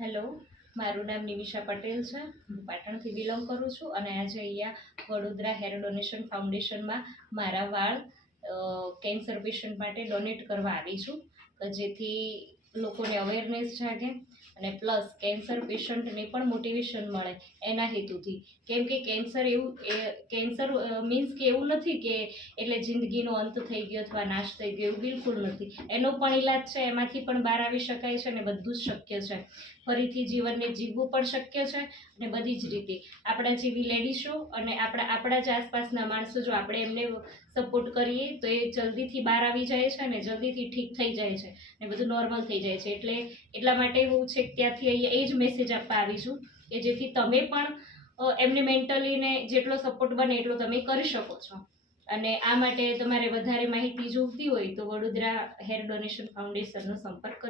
Hello, મારું નામ નિમિષા પટેલ છે. હું પાટણથી બિલોંગ કરું છું અને આજે અહીંયા વડોદરા હેર ડોનેશન ફાઉન્ડેશનમાં મારા વાળ કેન્સર પેશન્ટ માટે ડોનેટ કરવા આવી છું, જેથી લોકોને અવેરનેસ જાગે અને પ્લસ કેન્સર પેશન્ટને પણ મોટિવેશન મળે એના હેતુથી. કેમ કે કેન્સર મીન્સ કે એવું નથી કે એટલે જિંદગીનો અંત થઈ ગયો અથવા નાશ થઈ ગયો, એવું બિલકુલ નથી. એનો પણ ઈલાજ છે, એમાંથી પણ બહાર આવી શકાય છે અને બધું જ શક્ય છે. ફરીથી જીવનને જીવવું પણ શક્ય છે અને બધી જ રીતે આપણા જેવી લેડીઝો અને આપણા જ આસપાસના માણસો જો આપણે એમને સપોર્ટ કરીએ તો એ જલ્દીથી બહાર આવી જાય છે અને જલ્દીથી ઠીક થઈ જાય છે અને બધું નોર્મલ થઈ જાય છે. એટલા માટે હું છે ત્યાંથી અહીંયા એ જ મેસેજ આપવા આવી છું કે જેથી તમે પણ એમને મેન્ટલીને જેટલો સપોર્ટ બને એટલો તમે કરી શકો છો. અને આ માટે તમારે વધારે માહિતી જોઈતી હોય તો વડોદરા હેર ડોનેશન ફાઉન્ડેશનનો સંપર્ક કરી